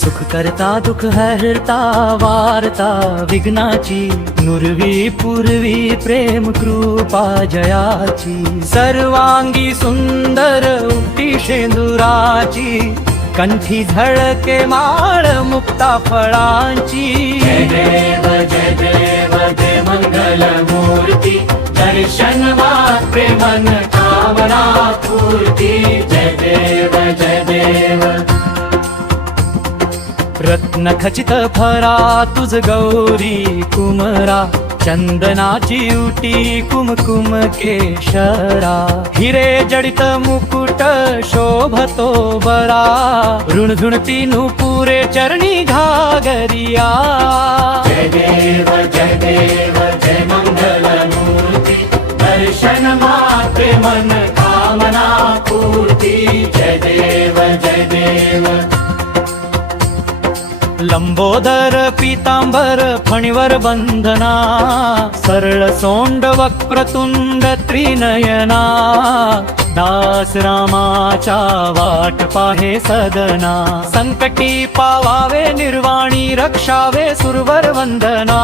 सुख करता दुःख हरता वार्ता विघ्नाची नुरवी पूर्वी प्रेम कृपा जयाची सर्वांगी सुंदर उटी शेंदुराची कंठी झळके माळ मुक्ता फळांची जय देव जय मंगल मूर्ती दर्शन मात्रे मन कामना पूर्ती जय देव रत्न खचित फरा तुझ गौरी कुमरा चंदनाची उटी कुमकुम केशरा हिरे जडित मुकुट शोभतो बरा ऋणझुणती नुपुरे चरणी घागरिया जय देव जय मंगल मूर्ती दर्शन मात्रे मन कामना पूर्ती जय देव लंबोदर पीतांबर फणीवर बंधना सरळ सोंड वक्रतुंड त्रिनयना दास रामाच्या वाट पाहे सदना संकटी पावावे निर्वाणी रक्षावे सुरवर वंदना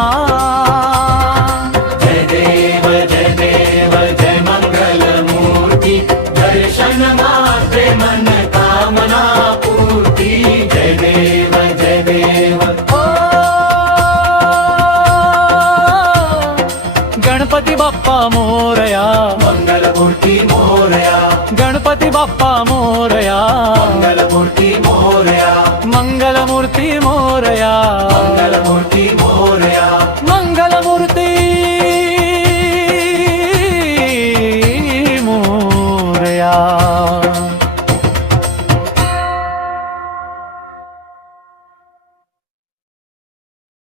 जय देव जय मंगल मूर्ती दर्शन मात्रे मन कामना पूर्ती जय देव ओ गणपती बाप्पा मोरया मंगल मूर्ती मोरया गणपती बाप्पा मोरया